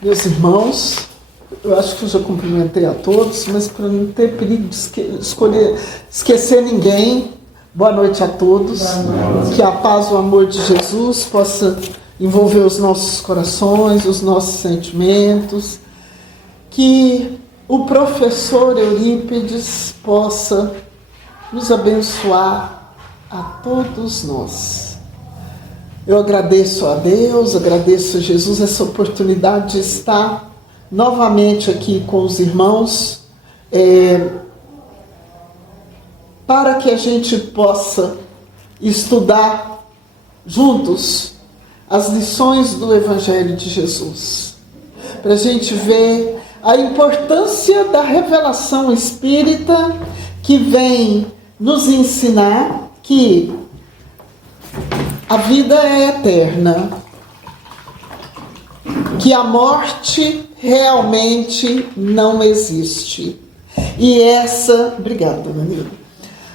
Meus irmãos, eu acho que eu já cumprimentei a todos, mas para não ter perigo de esquecer ninguém, boa noite a todos. Que a paz e o amor de Jesus possa envolver os nossos corações, os nossos sentimentos. Que o professor Eurípides possa nos abençoar a todos nós. Eu agradeço a Deus, agradeço a Jesus essa oportunidade de estar novamente aqui com os irmãos, para que a gente possa estudar juntos as lições do Evangelho de Jesus, para a gente ver a importância da revelação espírita, que vem nos ensinar que a vida é eterna, que a morte realmente não existe. E essa... Obrigada, Danilo.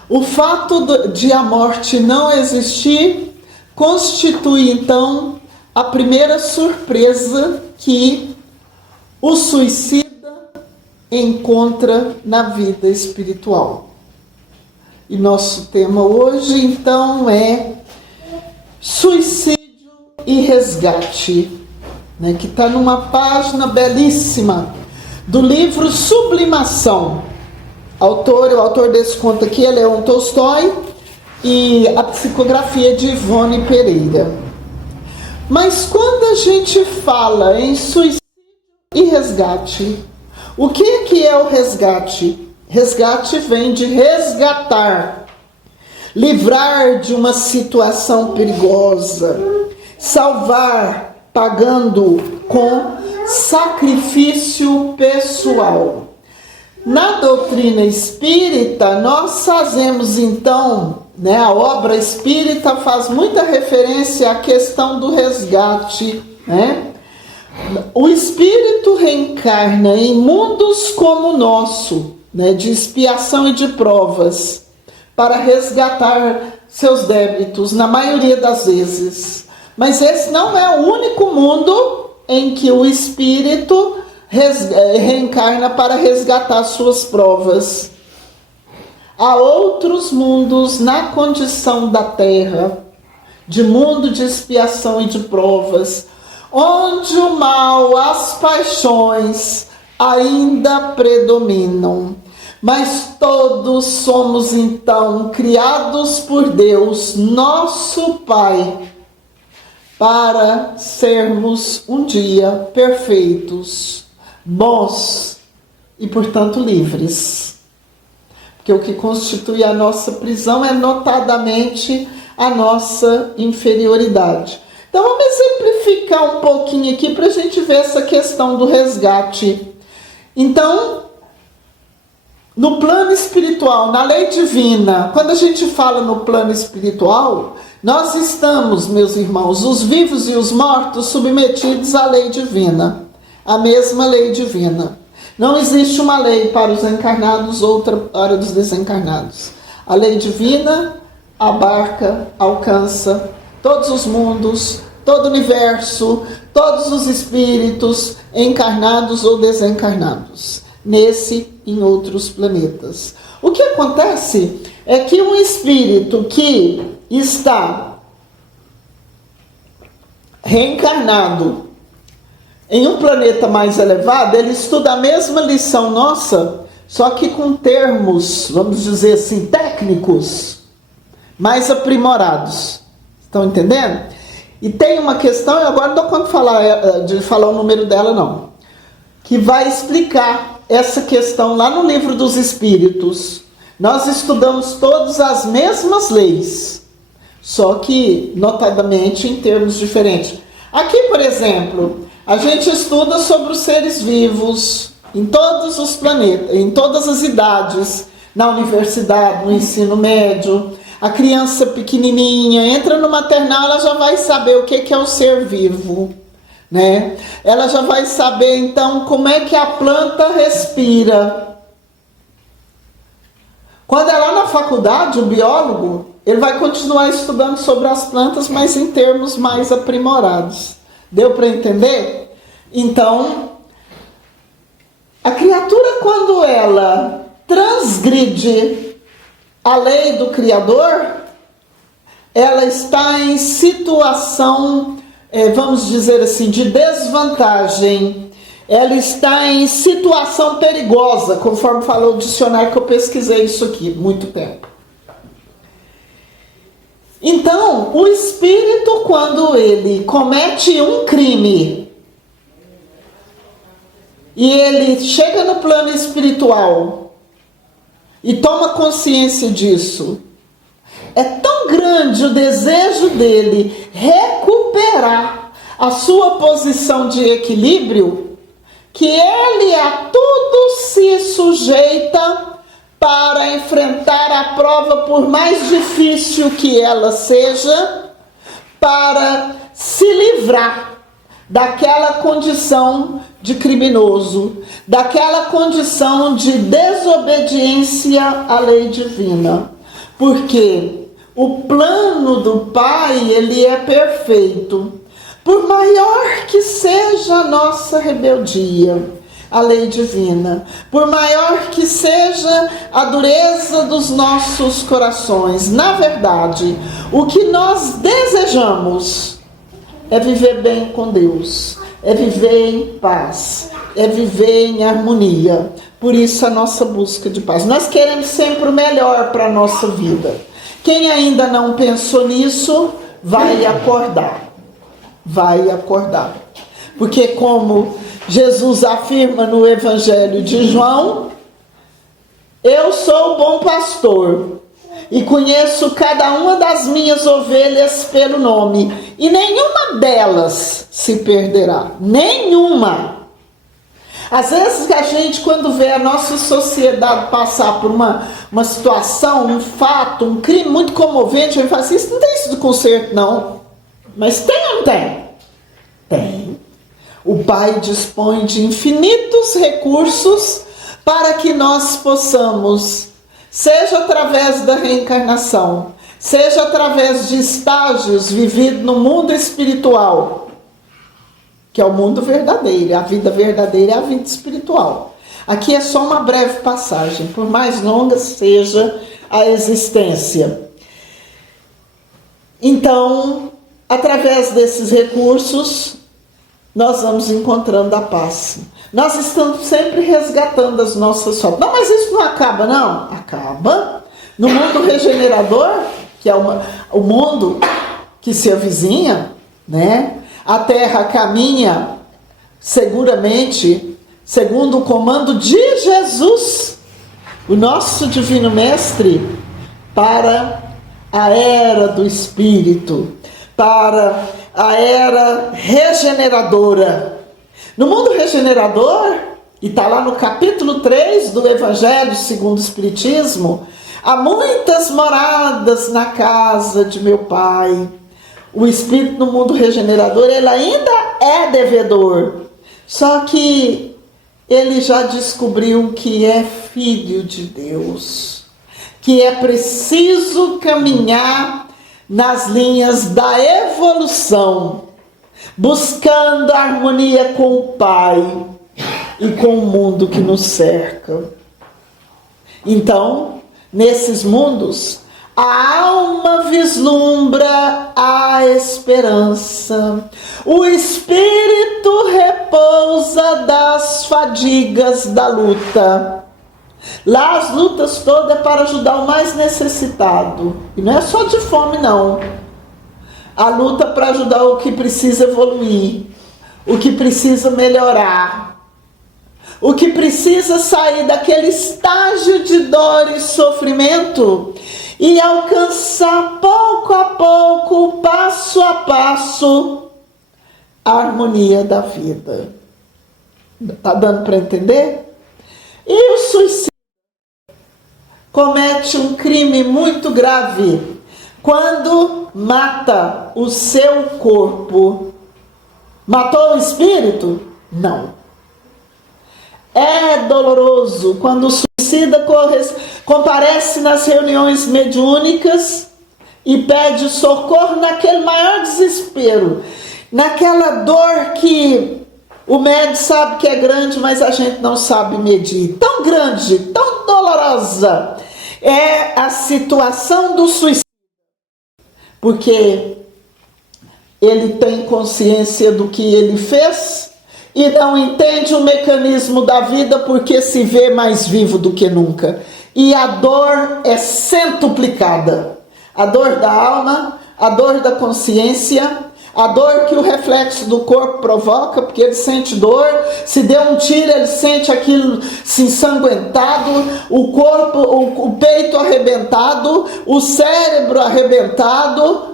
O fato de a morte não existir constitui, então, a primeira surpresa que o suicida encontra na vida espiritual. E nosso tema hoje, então, é suicídio e resgate, né, que está numa página belíssima do livro Sublimação. O autor desse conto aqui é Leon Tolstói e a psicografia de Ivone Pereira. Mas quando a gente fala em suicídio e resgate, o que é o resgate? Resgate vem de resgatar, livrar de uma situação perigosa, salvar, pagando com sacrifício pessoal. Na doutrina espírita, nós fazemos então, a obra espírita faz muita referência à questão do resgate, O espírito reencarna em mundos como o nosso, de expiação e de provas, para resgatar seus débitos, na maioria das vezes. Mas esse não é o único mundo em que o espírito reencarna para resgatar suas provas. Há outros mundos na condição da Terra, de mundo de expiação e de provas, onde o mal, as paixões ainda predominam. Mas todos somos então criados por Deus, nosso Pai, para sermos um dia perfeitos, bons e, portanto, livres. Porque o que constitui a nossa prisão é notadamente a nossa inferioridade. Então vamos exemplificar um pouquinho aqui para a gente ver essa questão do resgate. Então, no plano espiritual, na lei divina, quando a gente fala no plano espiritual, nós estamos, meus irmãos, os vivos e os mortos, submetidos à lei divina, a mesma lei divina. Não existe uma lei para os encarnados, outra para os desencarnados. A lei divina abarca, alcança todos os mundos, todo o universo, todos os espíritos, encarnados ou desencarnados, nesse e em outros planetas. O que acontece é que um espírito que está reencarnado em um planeta mais elevado, ele estuda a mesma lição nossa, só que com termos, vamos dizer assim, técnicos, mais aprimorados. Estão entendendo? E tem uma questão, eu agora não dou conta de falar o número dela não, que vai explicar essa questão lá no Livro dos Espíritos. Nós estudamos todas as mesmas leis, só que notadamente em termos diferentes. Aqui, por exemplo, a gente estuda sobre os seres vivos em todos os planetas, em todas as idades, na universidade, no ensino médio. A criança pequenininha entra no maternal, ela já vai saber o que é o ser vivo, Ela já vai saber, então, como é que a planta respira. Quando é lá na faculdade, o biólogo, ele vai continuar estudando sobre as plantas, mas em termos mais aprimorados. Deu para entender? Então, a criatura, quando ela transgride a lei do Criador, ela está em situação, vamos dizer assim, de desvantagem. Ela está em situação perigosa, conforme falou o dicionário que eu pesquisei isso aqui, muito tempo. Então, o espírito, quando ele comete um crime, e ele chega no plano espiritual e toma consciência disso, é tão grande o desejo dele recuperar a sua posição de equilíbrio, que ele a tudo se sujeita para enfrentar a prova, por mais difícil que ela seja, para se livrar daquela condição de criminoso, daquela condição de desobediência à lei divina. Porque o plano do Pai, ele é perfeito. Por maior que seja a nossa rebeldia à lei divina, por maior que seja a dureza dos nossos corações, na verdade, o que nós desejamos é viver bem com Deus, é viver em paz, é viver em harmonia. Por isso a nossa busca de paz. Nós queremos sempre o melhor para a nossa vida. Quem ainda não pensou nisso, vai acordar. Vai acordar. Porque como Jesus afirma no Evangelho de João, eu sou o bom pastor e conheço cada uma das minhas ovelhas pelo nome, e nenhuma delas se perderá. Nenhuma. Às vezes a gente, quando vê a nossa sociedade passar por uma situação, um fato, um crime muito comovente, a gente fala assim, isso não tem isso de conserto, não. Mas tem ou não tem? Tem. O Pai dispõe de infinitos recursos para que nós possamos, seja através da reencarnação, seja através de estágios vividos no mundo espiritual, que é o mundo verdadeiro, a vida verdadeira é a vida espiritual. Aqui é só uma breve passagem, por mais longa seja a existência. Então, através desses recursos, nós vamos encontrando a paz. Nós estamos sempre resgatando as nossas faltas. Não, mas isso não acaba, não? Acaba. No mundo regenerador, que é o mundo que se avizinha, né? A Terra caminha seguramente, segundo o comando de Jesus, o nosso Divino Mestre, para a era do Espírito, para a era regeneradora. No mundo regenerador, e está lá no capítulo 3 do Evangelho segundo o Espiritismo, há muitas moradas na casa de meu Pai. O Espírito no mundo regenerador, ele ainda é devedor, só que ele já descobriu que é filho de Deus, que é preciso caminhar nas linhas da evolução, buscando a harmonia com o Pai e com o mundo que nos cerca. Então, nesses mundos, a alma vislumbra a esperança, o espírito repousa das fadigas da luta. Lá as lutas todas é para ajudar o mais necessitado, e não é só de fome não. A luta para ajudar o que precisa evoluir, o que precisa melhorar, o que precisa sair daquele estágio de dor e sofrimento e alcançar pouco a pouco, passo a passo, a harmonia da vida. Está dando para entender? E o suicídio comete um crime muito grave quando mata o seu corpo. Matou o espírito? Não. É doloroso quando o suicida comparece nas reuniões mediúnicas e pede socorro naquele maior desespero, naquela dor que O médico sabe que é grande, mas a gente não sabe medir. Tão grande, tão dolorosa é a situação do suicídio. Porque ele tem consciência do que ele fez e não entende o mecanismo da vida porque se vê mais vivo do que nunca. E a dor é centuplicada. A dor da alma, a dor da consciência, a dor que o reflexo do corpo provoca, porque ele sente dor. Se deu um tiro, ele sente aquilo se ensanguentado, o corpo, o peito arrebentado, o cérebro arrebentado,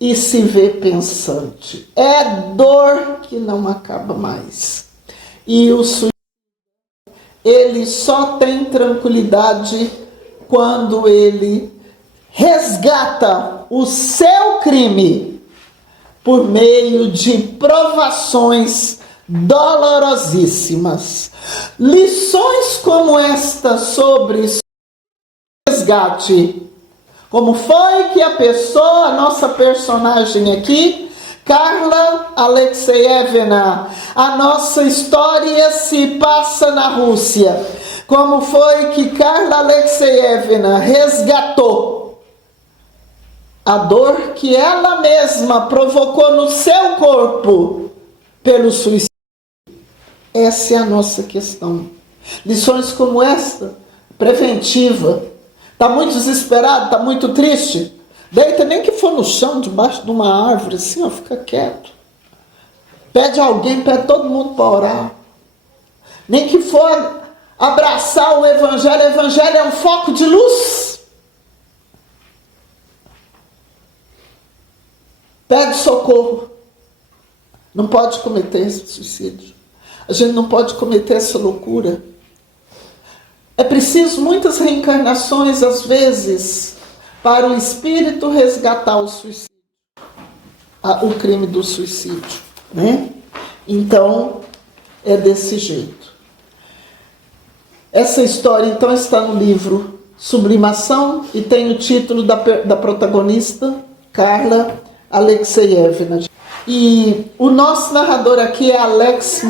e se vê pensante. É dor que não acaba mais. E o suicídio, ele só tem tranquilidade quando ele resgata o seu crime por meio de provações dolorosíssimas. Lições como esta sobre resgate. Como foi que a pessoa, a nossa personagem aqui, Carla Alexeyevna, a nossa história se passa na Rússia. Como foi que Carla Alexeyevna resgatou a dor que ela mesma provocou no seu corpo pelo suicídio? Essa é a nossa questão. Lições como esta, preventiva. Está muito desesperado, está muito triste? Deita, nem que for no chão, debaixo de uma árvore, assim, ó, fica quieto. Pede alguém, pede todo mundo para orar. Nem que for abraçar o Evangelho é um foco de luz. Pede socorro. Não pode cometer esse suicídio. A gente não pode cometer essa loucura. É preciso muitas reencarnações, às vezes, para o espírito resgatar o suicídio, o crime do suicídio, né? Então, é desse jeito. Essa história, então, está no livro Sublimação e tem o título da protagonista, Carla Alexeyevna. E o nosso narrador aqui é Alex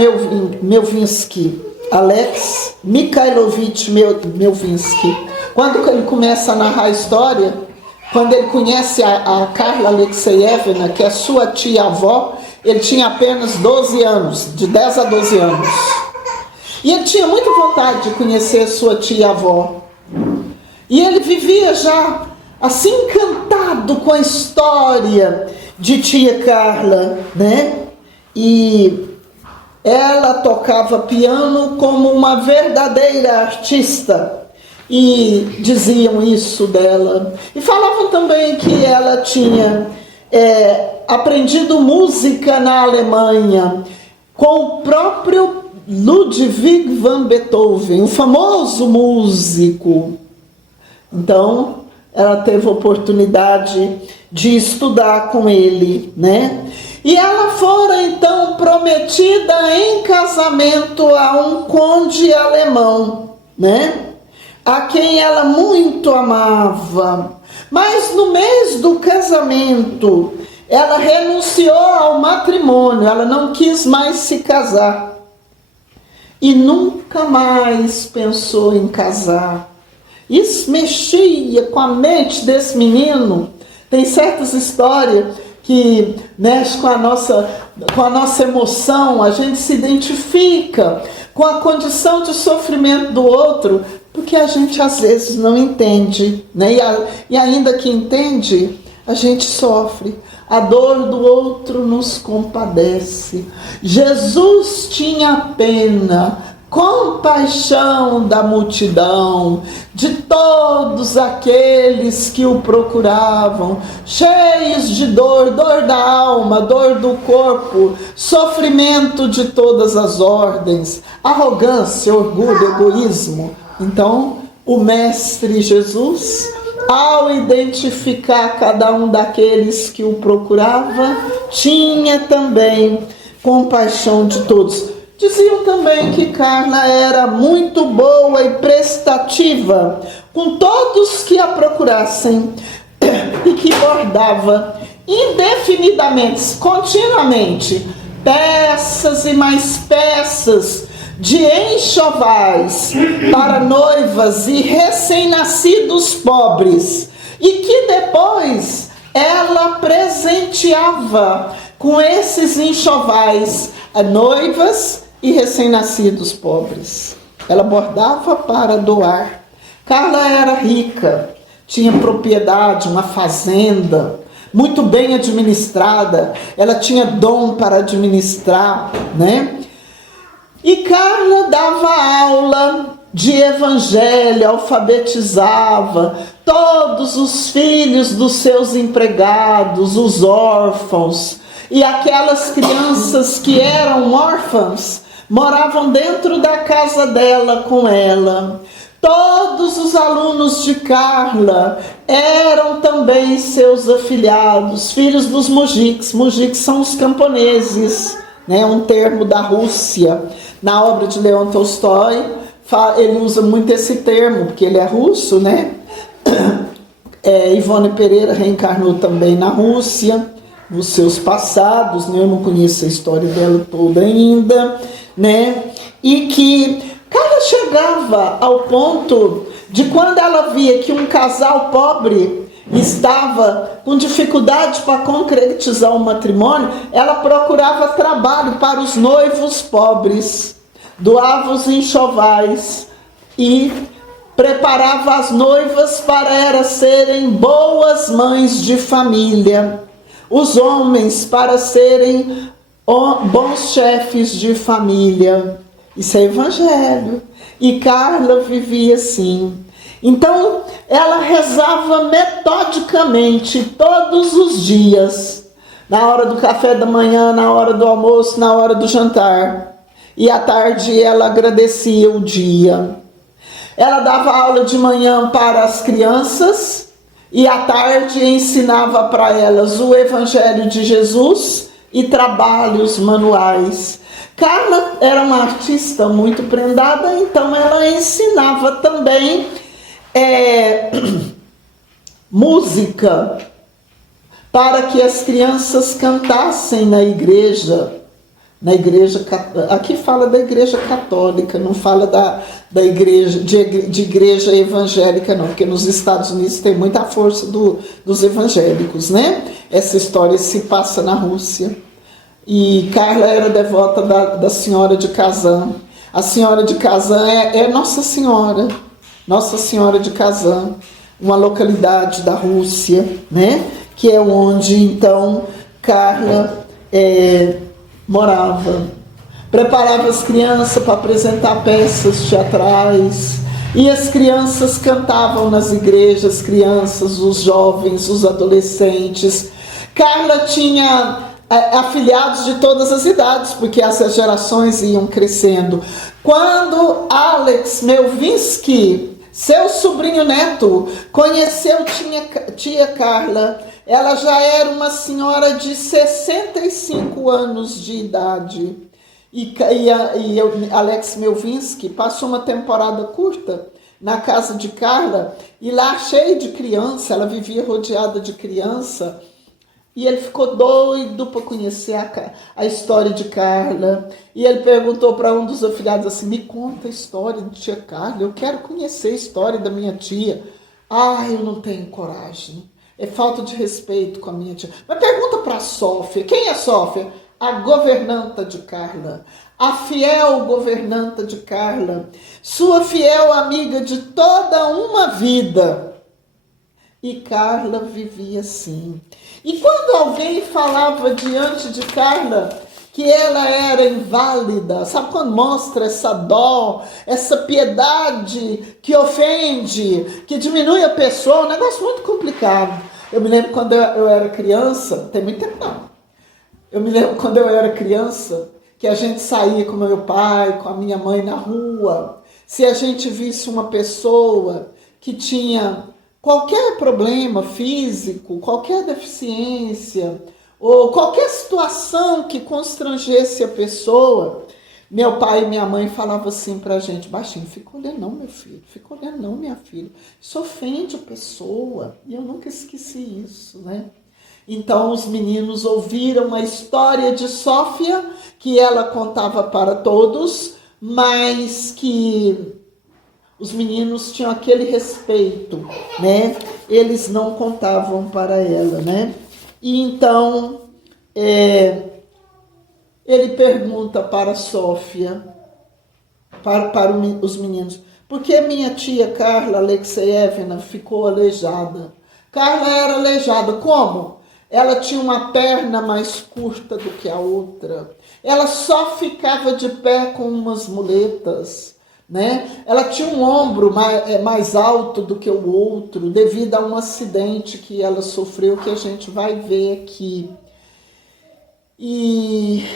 Melvinsky. Alex Mikhailovich Melvinsky. Quando ele começa a narrar a história, quando ele conhece a Carla Alexeyevna, que é sua tia-avó, ele tinha apenas 12 anos, de 10 a 12 anos. E ele tinha muita vontade de conhecer sua tia-avó. E ele vivia já assim encantado com a história de tia Carla, né? E ela tocava piano como uma verdadeira artista. E diziam isso dela. E falavam também que ela tinha aprendido música na Alemanha com o próprio Ludwig van Beethoven, um famoso músico. Então, ela teve a oportunidade de estudar com ele, né? E ela fora então prometida em casamento a um conde alemão, né? A quem ela muito amava. Mas no mês do casamento, ela renunciou ao matrimônio, ela não quis mais se casar. E nunca mais pensou em casar. Isso mexia com a mente desse menino. Tem certas histórias que mexe com a nossa emoção, a gente se identifica com a condição de sofrimento do outro, porque a gente às vezes não entende, né? E ainda que entende, a gente sofre. A dor do outro nos compadece. Jesus tinha pena, compaixão da multidão, de todos aqueles que o procuravam, cheios de dor, dor da alma, dor do corpo, sofrimento de todas as ordens, arrogância, orgulho, egoísmo. Então, o Mestre Jesus, ao identificar cada um daqueles que o procurava, tinha também compaixão de todos. Diziam também que Carla era muito boa e prestativa com todos que a procurassem e que bordava indefinidamente, continuamente, peças e mais peças de enxovais para noivas e recém-nascidos pobres, e que depois ela presenteava com esses enxovais a noivas e recém-nascidos pobres. Ela bordava para doar. Carla era rica, tinha propriedade, uma fazenda, muito bem administrada, ela tinha dom para administrar, né? E Carla dava aula de evangelho, alfabetizava todos os filhos dos seus empregados, os órfãos, e aquelas crianças que eram órfãs moravam dentro da casa dela com ela. Todos os alunos de Carla eram também seus afilhados, filhos dos mujiks. Mujiks são os camponeses, né? Um termo da Rússia. Na obra de Leon Tolstói, ele usa muito esse termo, porque ele é russo, né? Ivone Pereira reencarnou também na Rússia, nos seus passados, né? Eu não conheço a história dela toda ainda, né? E que Carla chegava ao ponto de, quando ela via que um casal pobre estava com dificuldade para concretizar o matrimônio, ela procurava trabalho para os noivos pobres, doava os enxovais e preparava as noivas para elas serem boas mães de família, os homens para serem bons chefes de família. Isso é evangelho. E Carla vivia assim. Então, ela rezava metodicamente todos os dias, na hora do café da manhã, na hora do almoço, na hora do jantar. E à tarde ela agradecia o dia. Ela dava aula de manhã para as crianças e à tarde ensinava para elas o Evangelho de Jesus e trabalhos manuais. Carla era uma artista muito prendada, então ela ensinava também música para que as crianças cantassem na igreja. Aqui fala da igreja católica, não fala da igreja, de igreja evangélica não, porque nos Estados Unidos tem muita força dos evangélicos, né? Essa história se passa na Rússia. E Carla era devota da Senhora de Kazan. A Senhora de Kazan é Nossa Senhora de Kazan, uma localidade da Rússia, né? Que é onde então Carla morava. Preparava as crianças para apresentar peças teatrais, e as crianças cantavam nas igrejas, crianças, os jovens, os adolescentes. Carla tinha afilhados de todas as idades, porque essas gerações iam crescendo. Quando Alex Melvinsky, seu sobrinho neto, conheceu tia Carla, ela já era uma senhora de 65 anos de idade. E Alex Melvinsky passou uma temporada curta na casa de Carla, e lá cheio de criança, ela vivia rodeada de criança, e ele ficou doido para conhecer a história de Carla. E ele perguntou para um dos afilhados assim: me conta a história de tia Carla, eu quero conhecer a história da minha tia. Eu não tenho coragem, é falta de respeito com a minha tia. Mas pergunta para a Sófia. Quem é Sófia? A governanta de Carla, a fiel governanta de Carla, sua fiel amiga de toda uma vida. E Carla vivia assim. E quando alguém falava diante de Carla que ela era inválida, sabe quando mostra essa dó, essa piedade que ofende, que diminui a pessoa, um negócio muito complicado. Eu me lembro quando eu era criança, tem muito tempo não, eu me lembro quando eu era criança, que a gente saía com meu pai, com a minha mãe na rua. Se a gente visse uma pessoa que tinha qualquer problema físico, qualquer deficiência, ou qualquer situação que constrangesse a pessoa, meu pai e minha mãe falavam assim pra gente, baixinho: fica olhando não, meu filho, fica olhando não, minha filha, isso ofende a pessoa. E eu nunca esqueci isso, né? Então os meninos ouviram a história de Sófia, que ela contava para todos, mas que os meninos tinham aquele respeito, né? Eles não contavam para ela, né? E então ele pergunta para Sófia, para os meninos, por que minha tia Carla Alexeyevna ficou aleijada? Carla era aleijada, como? Ela tinha uma perna mais curta do que a outra. Ela só ficava de pé com umas muletas, né? Ela tinha um ombro mais alto do que o outro, devido a um acidente que ela sofreu, que a gente vai ver aqui. E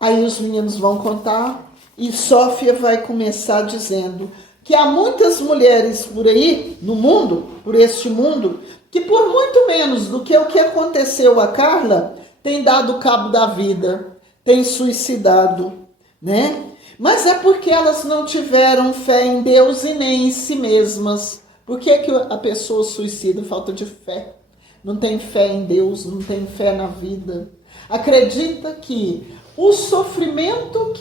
aí os meninos vão contar, e Sófia vai começar dizendo que há muitas mulheres por aí, no mundo, por este mundo, que por muito menos do que o que aconteceu a Carla, tem dado cabo da vida, tem suicidado, né? Mas é porque elas não tiveram fé em Deus e nem em si mesmas. Por que a pessoa suicida? Falta de fé. Não tem fé em Deus, não tem fé na vida. Acredita que o sofrimento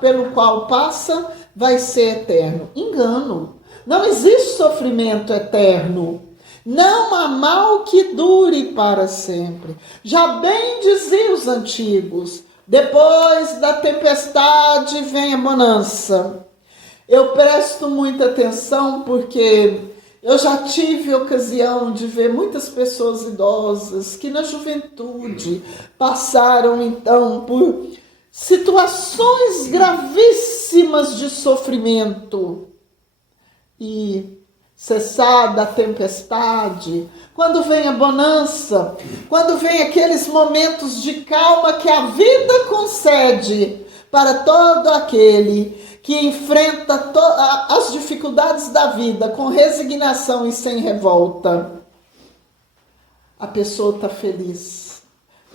pelo qual passa vai ser eterno. Engano. Não existe sofrimento eterno. Não há mal que dure para sempre. Já bem diziam os antigos, depois da tempestade vem a bonança. Eu presto muita atenção porque eu já tive ocasião de ver muitas pessoas idosas que na juventude passaram então por situações gravíssimas de sofrimento. E cessada a tempestade, quando vem a bonança, quando vem aqueles momentos de calma que a vida concede para todo aquele que enfrenta as dificuldades da vida com resignação e sem revolta, a pessoa está feliz,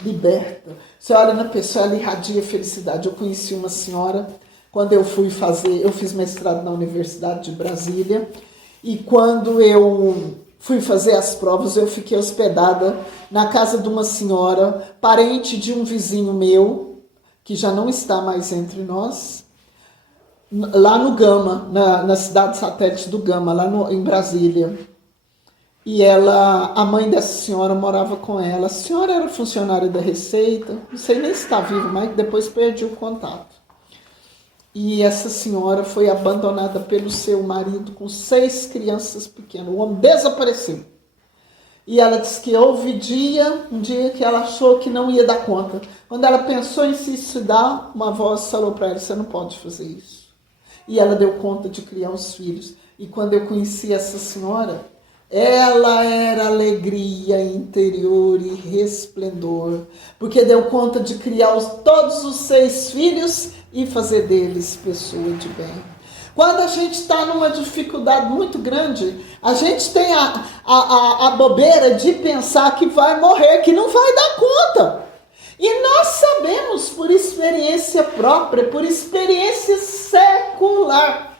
liberta. Você olha na pessoa, ela irradia felicidade. Eu conheci uma senhora, quando eu fiz mestrado na Universidade de Brasília, e quando eu fui fazer as provas, eu fiquei hospedada na casa de uma senhora, parente de um vizinho meu, que já não está mais entre nós, lá no Gama, na cidade satélite do Gama, em Brasília. E a mãe dessa senhora morava com ela. A senhora era funcionária da Receita, não sei nem se está viva, mas depois perdi o contato. E essa senhora foi abandonada pelo seu marido com 6 crianças pequenas. O homem desapareceu. E ela disse que houve um dia que ela achou que não ia dar conta. Quando ela pensou em se suicidar, uma voz falou para ela, você não pode fazer isso. E ela deu conta de criar os filhos. E quando eu conheci essa senhora, ela era alegria interior e resplendor, porque deu conta de criar todos os 6 filhos e fazer deles pessoa de bem. Quando a gente está numa dificuldade muito grande, a gente tem a bobeira de pensar que vai morrer, que não vai dar conta. E nós sabemos por experiência própria, por experiência secular,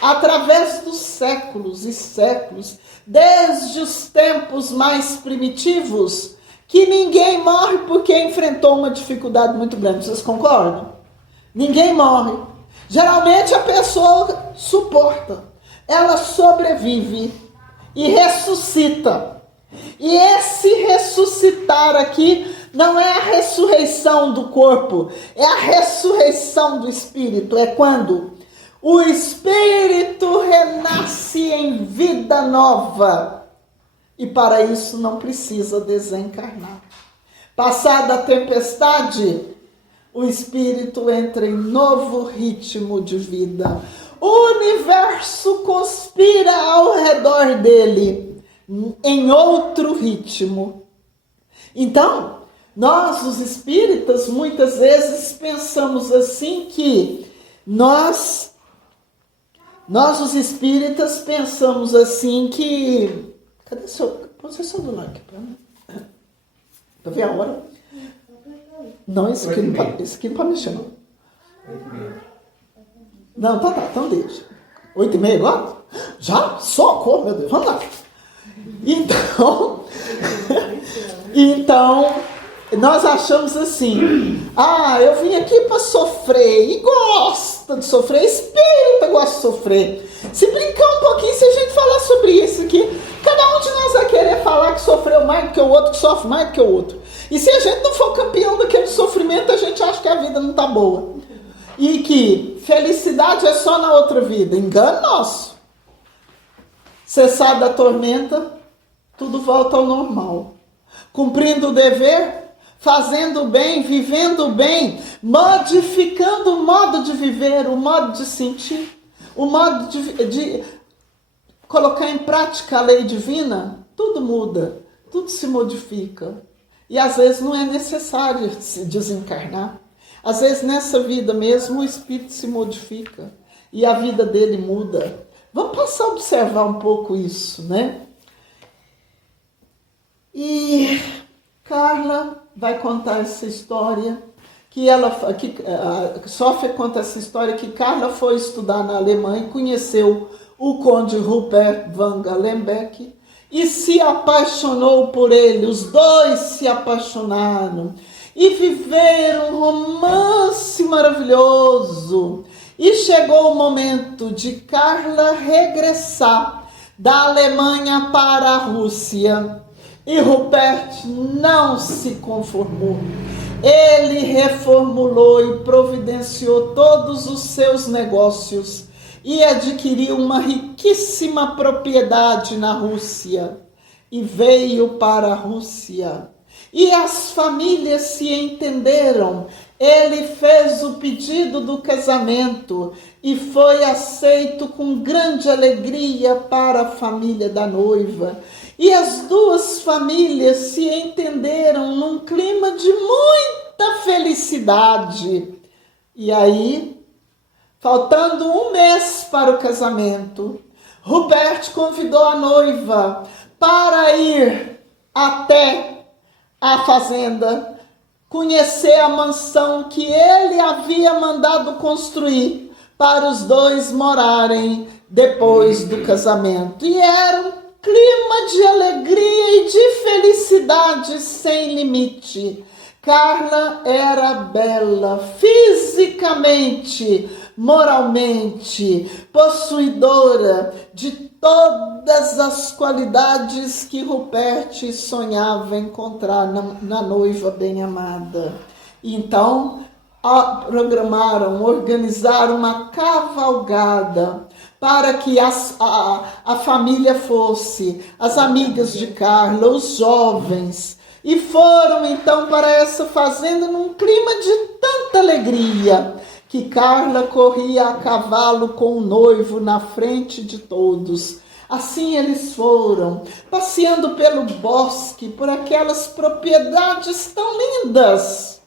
através dos séculos e séculos, desde os tempos mais primitivos, que ninguém morre porque enfrentou uma dificuldade muito grande. Vocês concordam? Ninguém morre. Geralmente a pessoa suporta, ela sobrevive e ressuscita. E esse ressuscitar aqui não é a ressurreição do corpo, é a ressurreição do espírito. É quando o espírito renasce em vida nova. E para isso não precisa desencarnar. Passada a tempestade, o espírito entra em novo ritmo de vida. O universo conspira ao redor dele em outro ritmo. Então, nós, os espíritas, muitas vezes pensamos assim que nós os espíritas, pensamos assim que... Cadê Põe seu celular aqui para mim. Tá vendo a hora? Não, esse aqui não pode mexer, não. 8h30. Não, tá, então deixa. 8h30 agora? Já? Socorro, meu Deus, vamos lá. Então, então, nós achamos assim, eu vim aqui para sofrer, e gosta de sofrer, espírita gosta de sofrer. Se brincar um pouquinho, se a gente falar sobre isso aqui, cada um de nós vai querer falar que sofreu mais do que o outro, que sofre mais do que o outro. E se a gente não for campeão daquele sofrimento, a gente acha que a vida não está boa. E que felicidade é só na outra vida. Engano nosso. Cessar da tormenta, tudo volta ao normal. Cumprindo o dever, fazendo o bem, vivendo o bem, modificando o modo de viver, o modo de sentir, o modo de colocar em prática a lei divina, tudo muda, tudo se modifica. E às vezes não é necessário se desencarnar. Às vezes nessa vida mesmo o espírito se modifica e a vida dele muda. Vamos passar a observar um pouco isso, né? E Carla vai contar essa história, Sofia conta essa história que Carla foi estudar na Alemanha, conheceu o conde Rupert van Galenbeck e se apaixonou por ele. Os dois se apaixonaram e viveram um romance maravilhoso. E chegou o momento de Carla regressar da Alemanha para a Rússia. E Rupert não se conformou. Ele reformulou e providenciou todos os seus negócios e adquiriu uma riquíssima propriedade na Rússia. E veio para a Rússia. E as famílias se entenderam. Ele fez o pedido do casamento e foi aceito com grande alegria para a família da noiva. E as duas famílias se entenderam num clima de muita felicidade. E aí, faltando um mês para o casamento, Rupert convidou a noiva para ir até a fazenda, conhecer a mansão que ele havia mandado construir para os dois morarem depois do casamento. E era um clima de alegria e de felicidade sem limite. Carla era bela fisicamente, moralmente, possuidora de todas as qualidades que Rupert sonhava encontrar na noiva bem-amada. Então, organizaram uma cavalgada para que a família fosse, as amigas de Carla, os jovens, e foram então para essa fazenda num clima de tanta alegria que Carla corria a cavalo com o noivo na frente de todos. Assim eles foram, passeando pelo bosque, por aquelas propriedades tão lindas.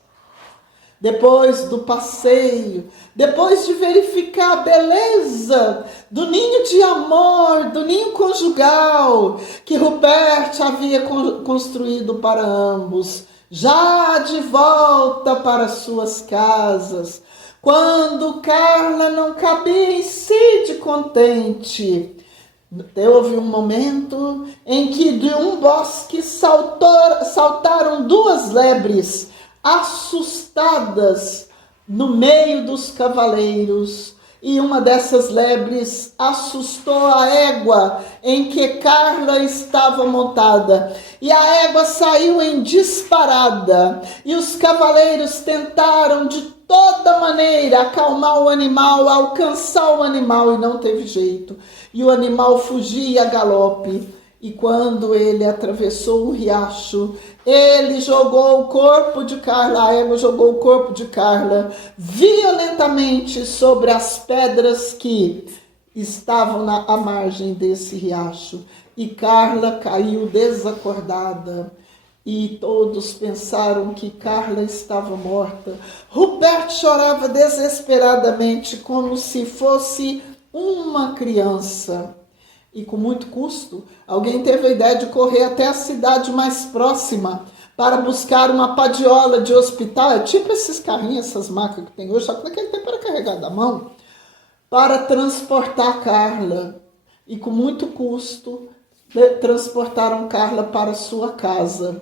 Depois do passeio, depois de verificar a beleza do ninho de amor, do ninho conjugal que Rupert havia construído para ambos, já de volta para suas casas, quando Carla não cabia em si de contente, houve um momento em que de um bosque saltaram duas lebres, assustadas no meio dos cavaleiros, e uma dessas lebres assustou a égua em que Carla estava montada, e a égua saiu em disparada, e os cavaleiros tentaram de toda maneira acalmar o animal, alcançar o animal, e não teve jeito, e o animal fugia a galope. E quando ele atravessou o riacho, ele jogou o corpo de Carla, a égua jogou o corpo de Carla violentamente sobre as pedras que estavam à margem desse riacho. E Carla caiu desacordada. E todos pensaram que Carla estava morta. Rupert chorava desesperadamente, como se fosse uma criança. E com muito custo, alguém teve a ideia de correr até a cidade mais próxima para buscar uma padiola de hospital, é tipo esses carrinhos, essas macas que tem hoje, só que naquele tempo era carregado à mão, para transportar Carla. E com muito custo, transportaram Carla para sua casa.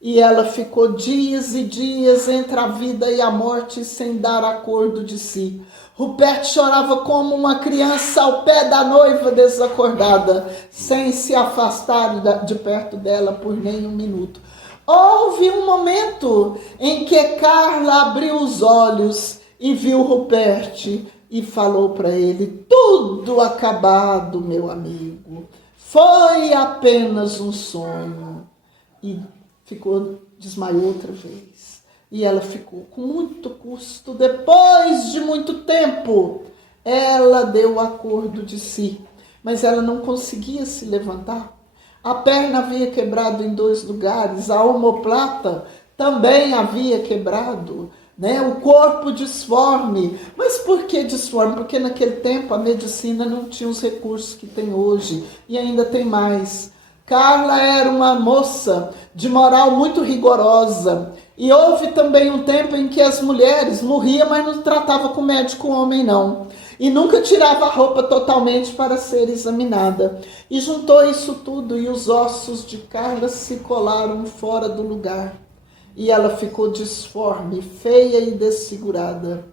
E ela ficou dias e dias entre a vida e a morte sem dar acordo de si. Rupert chorava como uma criança ao pé da noiva desacordada, sem se afastar de perto dela por nem um minuto. Houve um momento em que Carla abriu os olhos e viu Rupert e falou para ele: tudo acabado, meu amigo. Foi apenas um sonho. E desmaiou outra vez. E ela ficou com muito custo. Depois de muito tempo, ela deu acordo de si, mas ela não conseguia se levantar. A perna havia quebrado em 2 lugares, a omoplata também havia quebrado, né? O corpo disforme. Mas por que disforme? Porque naquele tempo a medicina não tinha os recursos que tem hoje, e ainda tem mais. Carla era uma moça de moral muito rigorosa. E houve também um tempo em que as mulheres morriam, mas não tratava com médico homem, não. E nunca tirava a roupa totalmente para ser examinada. E juntou isso tudo e os ossos de Carla se colaram fora do lugar. E ela ficou disforme, feia e desfigurada.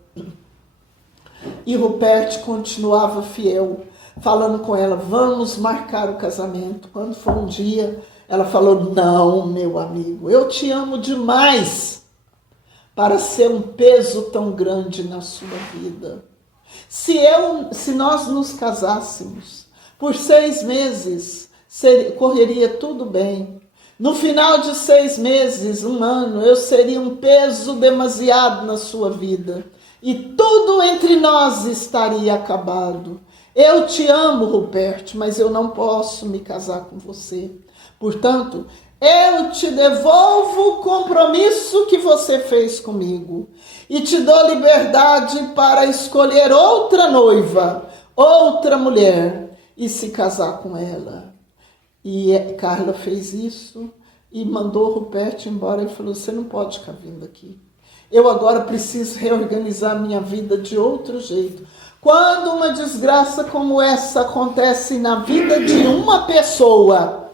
E Rupert continuava fiel, falando com ela: vamos marcar o casamento. Quando for um dia, ela falou: não, meu amigo, eu te amo demais para ser um peso tão grande na sua vida. Se nós nos casássemos por 6 meses, correria tudo bem. No final de 6 meses, 1 ano, eu seria um peso demasiado na sua vida. E tudo entre nós estaria acabado. Eu te amo, Rupert, mas eu não posso me casar com você. Portanto, eu te devolvo o compromisso que você fez comigo. E te dou liberdade para escolher outra noiva, outra mulher, e se casar com ela. E Carla fez isso e mandou Rupert embora e falou: você não pode ficar vindo aqui. Eu agora preciso reorganizar minha vida de outro jeito. Quando uma desgraça como essa acontece na vida de uma pessoa,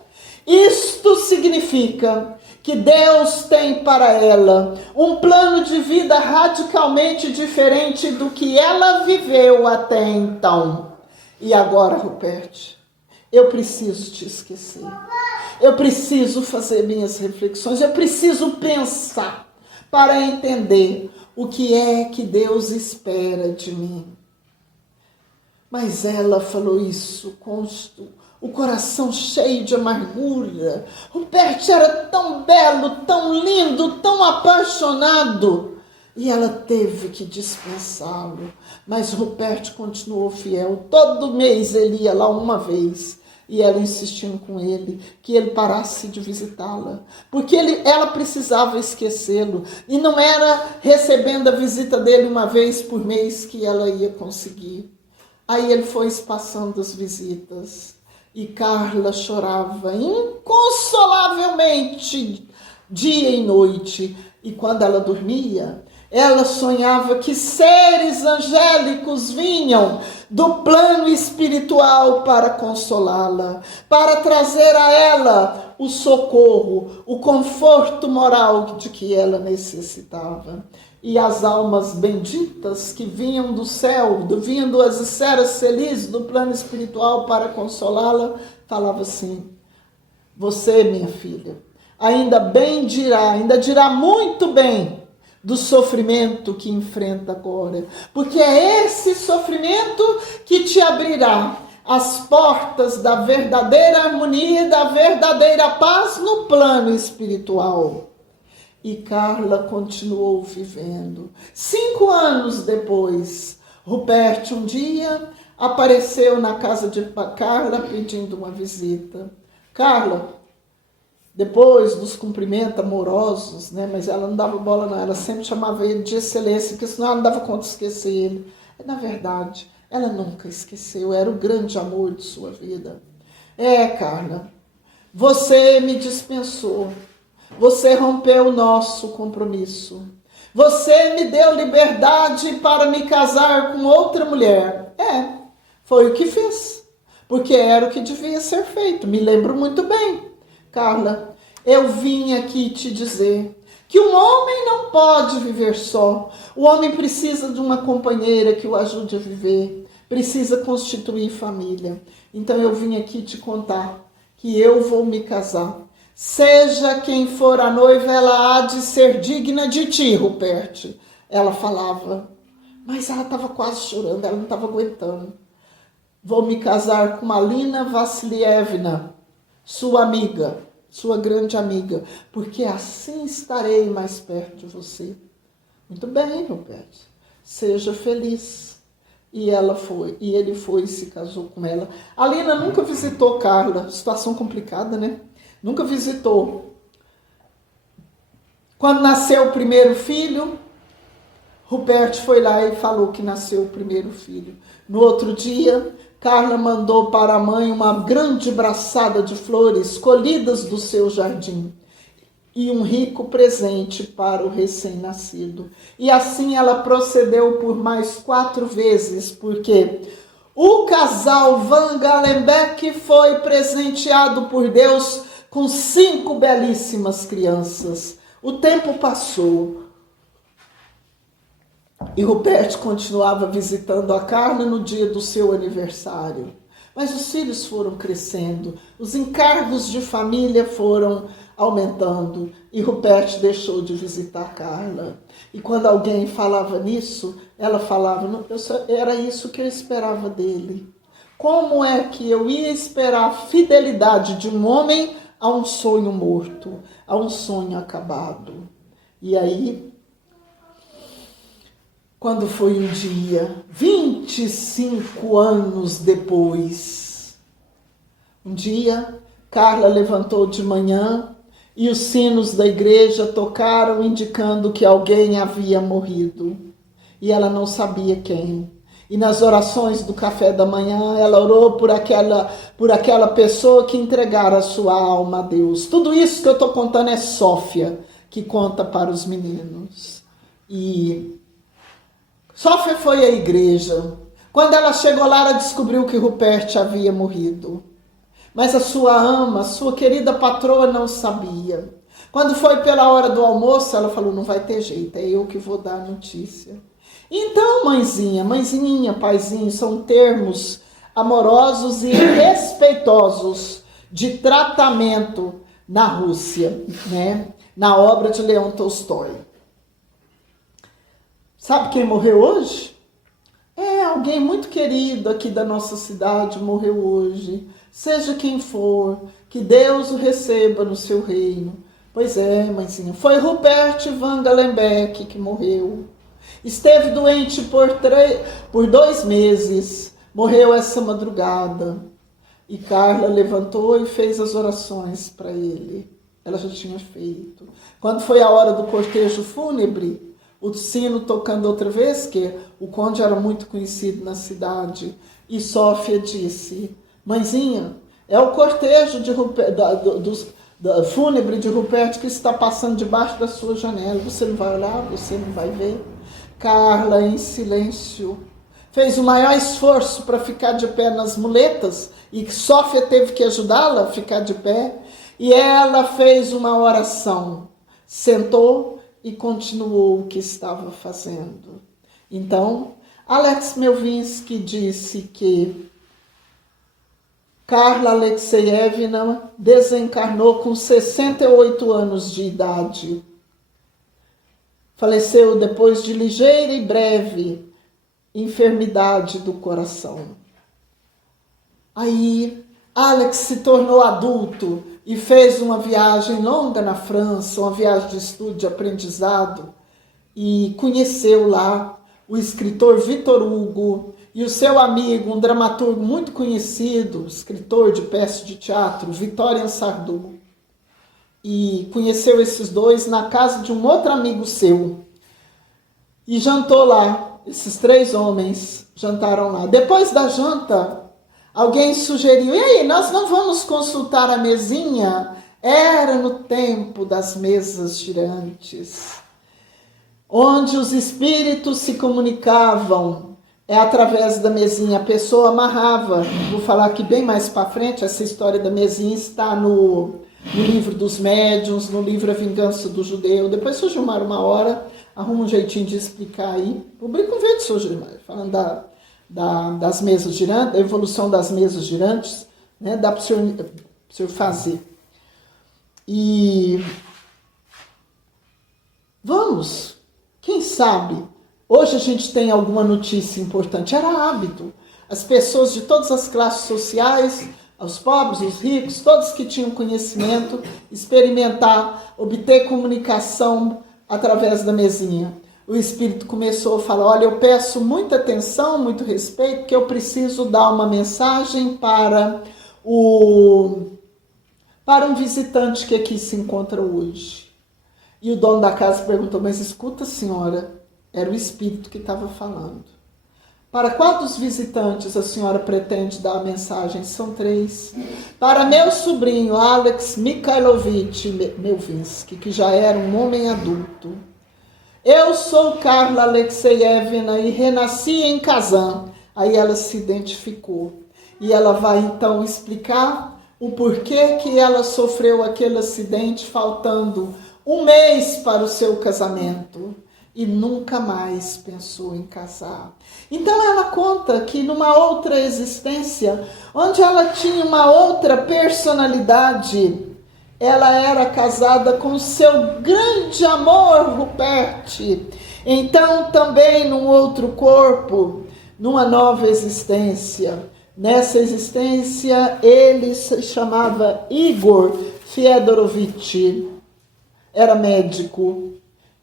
isto significa que Deus tem para ela um plano de vida radicalmente diferente do que ela viveu até então. E agora, Rupert, eu preciso te esquecer. Eu preciso fazer minhas reflexões. Eu preciso pensar para entender o que é que Deus espera de mim. Mas ela falou isso com o coração cheio de amargura. Rupert era tão belo, tão lindo, tão apaixonado. E ela teve que dispensá-lo. Mas Rupert continuou fiel. Todo mês ele ia lá uma vez. E ela insistindo com ele, que ele parasse de visitá-la. Porque ela precisava esquecê-lo. E não era recebendo a visita dele uma vez por mês que ela ia conseguir. Aí ele foi espaçando as visitas. E Carla chorava inconsolavelmente, dia e noite. E quando ela dormia, ela sonhava que seres angélicos vinham do plano espiritual para consolá-la, para trazer a ela o socorro, o conforto moral de que ela necessitava. E as almas benditas que vinham do céu, vinham das esferas felizes do plano espiritual para consolá-la, falavam assim: você, minha filha, ainda dirá muito bem do sofrimento que enfrenta agora, porque é esse sofrimento que te abrirá as portas da verdadeira harmonia e da verdadeira paz no plano espiritual. E Carla continuou vivendo. 5 anos depois, Rupert um dia apareceu na casa de Carla pedindo uma visita. Carla, depois dos cumprimentos amorosos, né? Mas ela não dava bola não, ela sempre chamava ele de excelência, porque senão ela não dava conta de esquecer ele. Na verdade, ela nunca esqueceu, era o grande amor de sua vida. Carla, você me dispensou, você rompeu o nosso compromisso, você me deu liberdade para me casar com outra mulher. Foi o que fez. porque era o que devia ser feito. Me lembro muito bem. Carla, eu vim aqui te dizer que um homem não pode viver só. O homem precisa de uma companheira que o ajude a viver. Precisa constituir família. Então eu vim aqui te contar que eu vou me casar. Seja quem for a noiva, ela há de ser digna de ti, Rupert. Ela falava, mas ela estava quase chorando, ela não estava aguentando. Vou me casar com Malina Vassilievna, sua amiga, sua grande amiga, porque assim estarei mais perto de você. Muito bem, Rupert, seja feliz. E ele foi e se casou com ela. A Lina nunca visitou Carla, situação complicada, né? Nunca visitou. Quando nasceu o primeiro filho, Rupert foi lá e falou que nasceu o primeiro filho. No outro dia, Carla mandou para a mãe uma grande braçada de flores colhidas do seu jardim e um rico presente para o recém-nascido. E assim ela procedeu por mais 4 vezes, porque o casal Van Galenbeck foi presenteado por Deus com 5 belíssimas crianças. O tempo passou e Rupert continuava visitando a Carla no dia do seu aniversário. Mas os filhos foram crescendo, os encargos de família foram aumentando e Rupert deixou de visitar Carla. E quando alguém falava nisso, ela falava, era isso que eu esperava dele. Como é que eu ia esperar a fidelidade de um homem a um sonho morto, a um sonho acabado? E aí, quando foi um dia, 25 anos depois, um dia, Carla levantou de manhã e os sinos da igreja tocaram indicando que alguém havia morrido. E ela não sabia quem. E nas orações do café da manhã, ela orou por aquela pessoa que entregara a sua alma a Deus. Tudo isso que eu estou contando é Sófia, que conta para os meninos. E Sófia foi à igreja. Quando ela chegou lá, ela descobriu que Rupert havia morrido. Mas a sua ama, sua querida patroa, não sabia. Quando foi pela hora do almoço, ela falou, não vai ter jeito, é eu que vou dar a notícia. Então, mãezinha, paizinho, são termos amorosos e respeitosos de tratamento na Rússia, né? Na obra de Leão Tolstói. Sabe quem morreu hoje? É alguém muito querido aqui da nossa cidade, morreu hoje. Seja quem for, que Deus o receba no seu reino. Pois é, mãezinha, foi Rupert Van Galenbeck que morreu. Esteve doente por 2 meses, morreu essa madrugada. E Carla levantou e fez as orações para ele. Ela já tinha feito. Quando foi a hora do cortejo fúnebre, o sino tocando outra vez, que o conde era muito conhecido na cidade, e Sófia disse, mãezinha, é o cortejo fúnebre de Rupert que está passando debaixo da sua janela. Você não vai olhar, você não vai ver. Carla, em silêncio, fez o maior esforço para ficar de pé nas muletas, e Sófia teve que ajudá-la a ficar de pé, e ela fez uma oração, sentou e continuou o que estava fazendo. Então, Alex Melvinsky disse que Carla Alexeyevna desencarnou com 68 anos de idade. Faleceu depois de ligeira e breve enfermidade do coração. Aí, Alex se tornou adulto e fez uma viagem longa na França, uma viagem de estudo, de aprendizado, e conheceu lá o escritor Victor Hugo e o seu amigo, um dramaturgo muito conhecido, escritor de peças de teatro, Victorien Sardou. E conheceu esses dois na casa de um outro amigo seu. E jantou lá. Esses 3 homens jantaram lá. Depois da janta, alguém sugeriu, e aí, nós não vamos consultar a mesinha? Era no tempo das mesas girantes, onde os espíritos se comunicavam. é através da mesinha. A pessoa amarrava, vou falar aqui bem mais para frente, essa história da mesinha está no livro dos médiuns, no livro A Vingança do Judeu. Depois, se o Gilmar uma hora, arruma um jeitinho de explicar aí. Publica um vídeo, seu Gilmar, falando das mesas girantes, da evolução das mesas girantes, né? Dá para o senhor fazer. E vamos, quem sabe, hoje a gente tem alguma notícia importante. Era hábito. As pessoas de todas as classes sociais, os pobres, os ricos, todos que tinham conhecimento, experimentar, obter comunicação através da mesinha. O Espírito começou a falar, olha, eu peço muita atenção, muito respeito, porque eu preciso dar uma mensagem para um visitante que aqui se encontra hoje. E o dono da casa perguntou, mas escuta, senhora, era o Espírito que estava falando. Para qual dos visitantes a senhora pretende dar a mensagem? São 3. Para meu sobrinho, Alex Mikhailovich Melvinsky, que já era um homem adulto. Eu sou Carla Alexeyevna e renasci em Kazan. Aí ela se identificou. E ela vai então explicar o porquê que ela sofreu aquele acidente, faltando um mês para o seu casamento. E nunca mais pensou em casar. Então ela conta que numa outra existência, onde ela tinha uma outra personalidade, ela era casada com seu grande amor, Rupert. Então também num outro corpo, numa nova existência. Nessa existência ele se chamava Igor Fyodorovich, era médico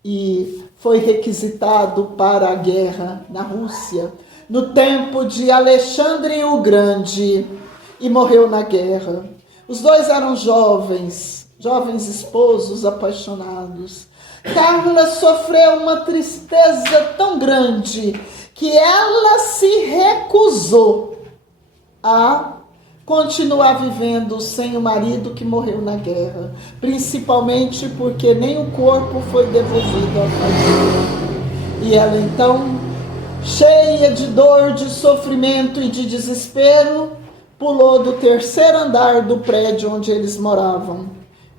e foi requisitado para a guerra na Rússia, no tempo de Alexandre o Grande, e morreu na guerra. Os dois eram jovens esposos apaixonados. Carla sofreu uma tristeza tão grande que ela se recusou a continuar vivendo sem o marido que morreu na guerra, principalmente porque nem o corpo foi devolvido à família. E ela então, cheia de dor, de sofrimento e de desespero, pulou do 3º andar do prédio onde eles moravam.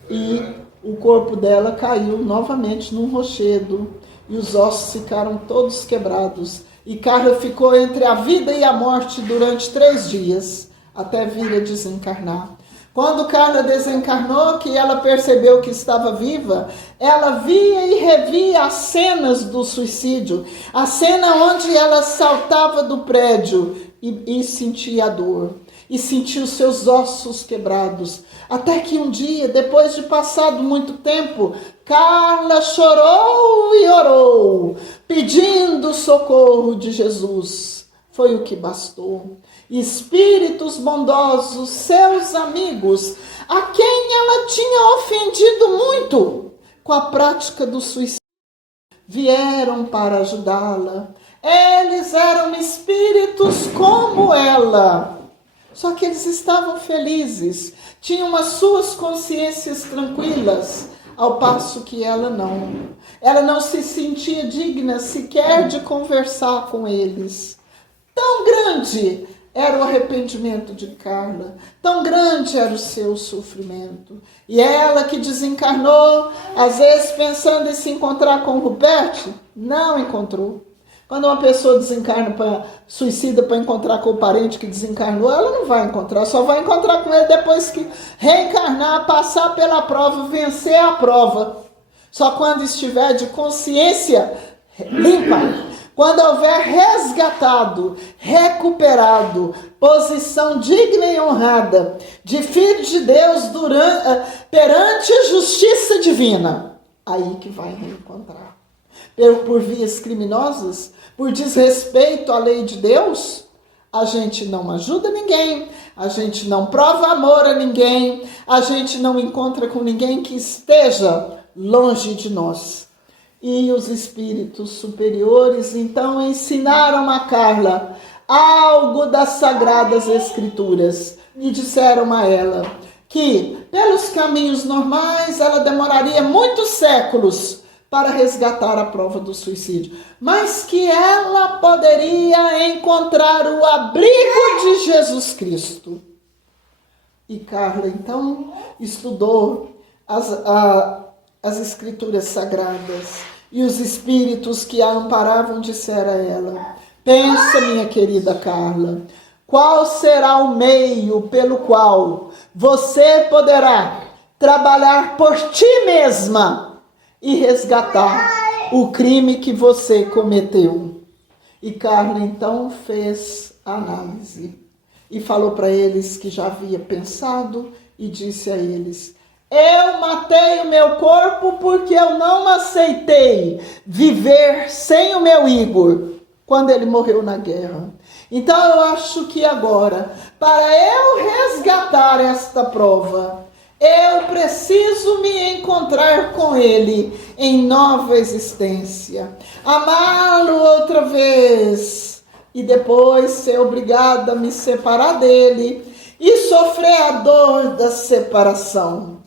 E o corpo dela caiu novamente num rochedo e os ossos ficaram todos quebrados. E Carla ficou entre a vida e a morte durante 3 dias, até vir a desencarnar. Quando Carla desencarnou, que ela percebeu que estava viva, ela via e revia as cenas do suicídio, a cena onde ela saltava do prédio e sentia a dor, e sentia os seus ossos quebrados. Até que um dia, depois de passado muito tempo, Carla chorou e orou, pedindo socorro de Jesus. Foi o que bastou. Espíritos bondosos, seus amigos, a quem ela tinha ofendido muito com a prática do suicídio, vieram para ajudá-la. Eles eram espíritos como ela, só que eles estavam felizes, tinham as suas consciências tranquilas, ao passo que ela não. Ela não se sentia digna sequer de conversar com eles. Tão grande era o arrependimento de Carla, tão grande era o seu sofrimento. E ela que desencarnou, às vezes pensando em se encontrar com o Rupert, não encontrou. Quando uma pessoa desencarna, suicida para encontrar com o parente que desencarnou, ela não vai encontrar, só vai encontrar com ele depois que reencarnar, passar pela prova, vencer a prova. Só quando estiver de consciência limpa. Quando houver resgatado, recuperado, posição digna e honrada de filho de Deus perante a justiça divina, aí que vai reencontrar. Por vias criminosas, por desrespeito à lei de Deus, a gente não ajuda ninguém, a gente não prova amor a ninguém, a gente não encontra com ninguém que esteja longe de nós. E os espíritos superiores, então, ensinaram a Carla algo das Sagradas Escrituras e disseram a ela que, pelos caminhos normais, ela demoraria muitos séculos para resgatar a prova do suicídio, mas que ela poderia encontrar o abrigo de Jesus Cristo. E Carla, então, estudou as escrituras sagradas, e os espíritos que a amparavam disseram a ela: pensa, minha querida Carla, qual será o meio pelo qual você poderá trabalhar por ti mesma e resgatar o crime que você cometeu? E Carla então fez a análise e falou para eles que já havia pensado e disse a eles: eu matei o meu corpo porque eu não aceitei viver sem o meu Igor quando ele morreu na guerra. Então eu acho que agora, para eu resgatar esta prova, eu preciso me encontrar com ele em nova existência, amá-lo outra vez e depois ser obrigada a me separar dele e sofrer a dor da separação.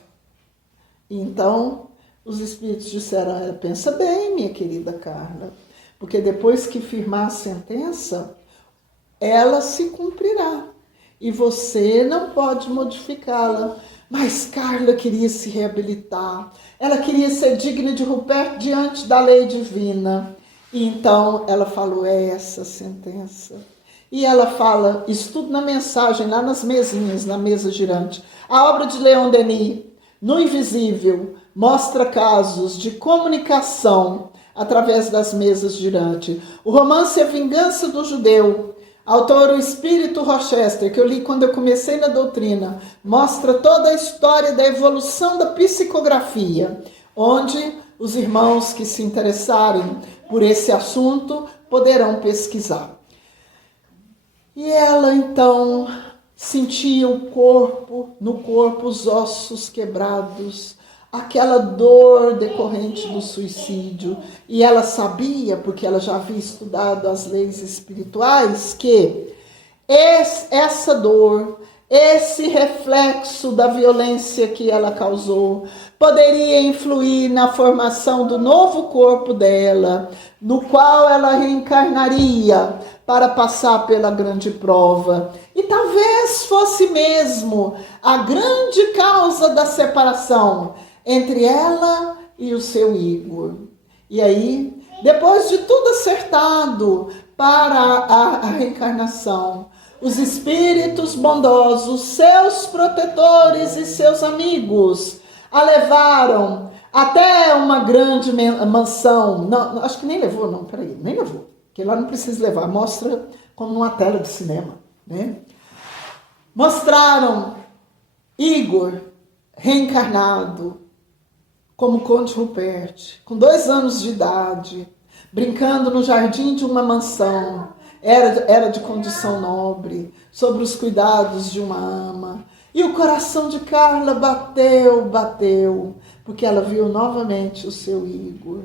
Então, os espíritos disseram: pensa bem, minha querida Carla, porque depois que firmar a sentença, ela se cumprirá e você não pode modificá-la. Mas Carla queria se reabilitar, ela queria ser digna de Rupert diante da lei divina. E então ela falou: é essa sentença. E ela fala, isso tudo na mensagem, lá nas mesinhas, na mesa girante. A obra de Leon Denis, No Invisível, mostra casos de comunicação através das mesas girantes. O romance A Vingança do Judeu, autor o Espírito Rochester, que eu li quando eu comecei na doutrina, mostra toda a história da evolução da psicografia, onde os irmãos que se interessarem por esse assunto poderão pesquisar. E ela então sentia no corpo os ossos quebrados, aquela dor decorrente do suicídio. E ela sabia, porque ela já havia estudado as leis espirituais, que essa dor, esse reflexo da violência que ela causou, poderia influir na formação do novo corpo dela, no qual ela reencarnaria para passar pela grande prova. E talvez fosse mesmo a grande causa da separação entre ela e o seu Igor. E aí, depois de tudo acertado para a reencarnação, os espíritos bondosos, seus protetores e seus amigos, a levaram até uma grande mansão. Não, acho que nem levou, não, peraí, nem levou. Porque lá não precisa levar, mostra como numa tela de cinema, né? Mostraram Igor reencarnado como Conde Rupert, com 2 anos de idade, brincando no jardim de uma mansão, era de condição nobre, sobre os cuidados de uma ama. E o coração de Carla bateu, porque ela viu novamente o seu Igor.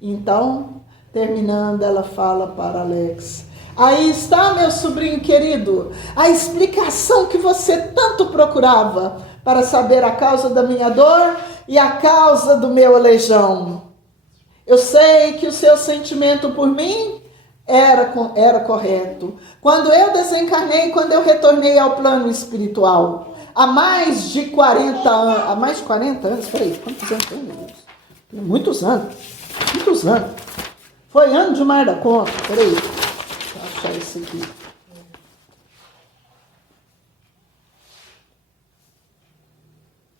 Então, terminando, ela fala para Alex: aí está, meu sobrinho querido, a explicação que você tanto procurava para saber a causa da minha dor e a causa do meu aleijão. Eu sei que o seu sentimento por mim era correto. Quando eu desencarnei, quando eu retornei ao plano espiritual, há mais de 40 anos, peraí, quantos anos tem? Muitos anos. Foi ano de Mar da Conta, peraí, deixa eu achar isso aqui.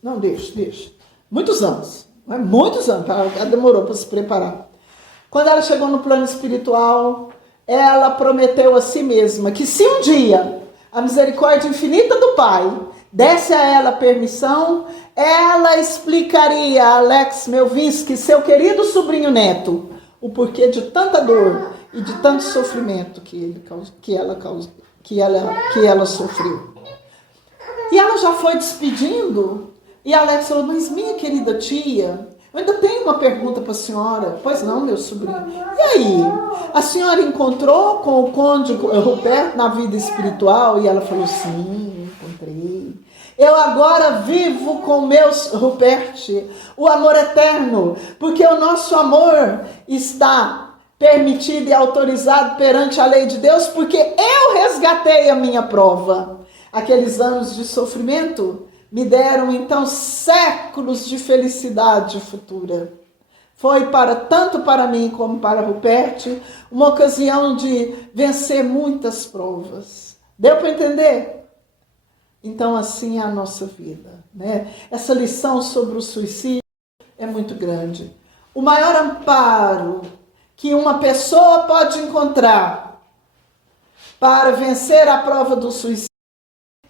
Não, deixa. Muitos anos, ela demorou para se preparar. Quando ela chegou no plano espiritual, ela prometeu a si mesma que se um dia a misericórdia infinita do Pai desse a ela permissão, ela explicaria a Alex Melvinsky, seu querido sobrinho neto, o porquê de tanta dor e de tanto sofrimento que ela sofreu. E ela já foi despedindo, e a Alex falou: mas minha querida tia, eu ainda tenho uma pergunta para a senhora. Pois não, meu sobrinho. E aí, a senhora encontrou com o Conde Rupert na vida espiritual? E ela falou: sim, encontrei. Eu agora vivo com meus, Rupert, o amor eterno, porque o nosso amor está permitido e autorizado perante a lei de Deus, porque eu resgatei a minha prova. Aqueles anos de sofrimento me deram então séculos de felicidade futura. Foi tanto para mim como para Rupert uma ocasião de vencer muitas provas. Deu para entender? Então assim é a nossa vida, né? Essa lição sobre o suicídio é muito grande. O maior amparo que uma pessoa pode encontrar para vencer a prova do suicídio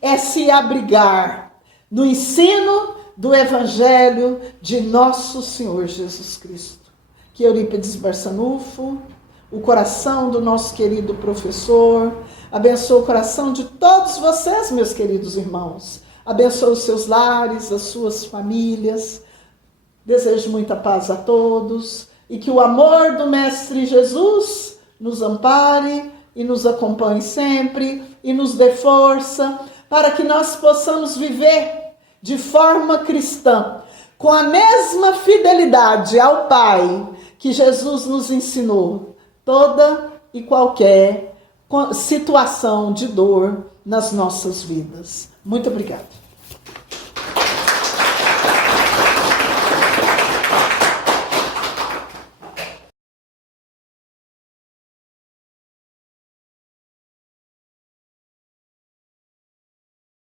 é se abrigar no ensino do Evangelho de nosso Senhor Jesus Cristo. Que Eurípides Barçanufo, o coração do nosso querido professor, abençoe o coração de todos vocês, meus queridos irmãos. Abençoe os seus lares, as suas famílias. Desejo muita paz a todos e que o amor do Mestre Jesus nos ampare e nos acompanhe sempre e nos dê força para que nós possamos viver de forma cristã, com a mesma fidelidade ao Pai que Jesus nos ensinou, toda e qualquer situação de dor nas nossas vidas. Muito obrigada.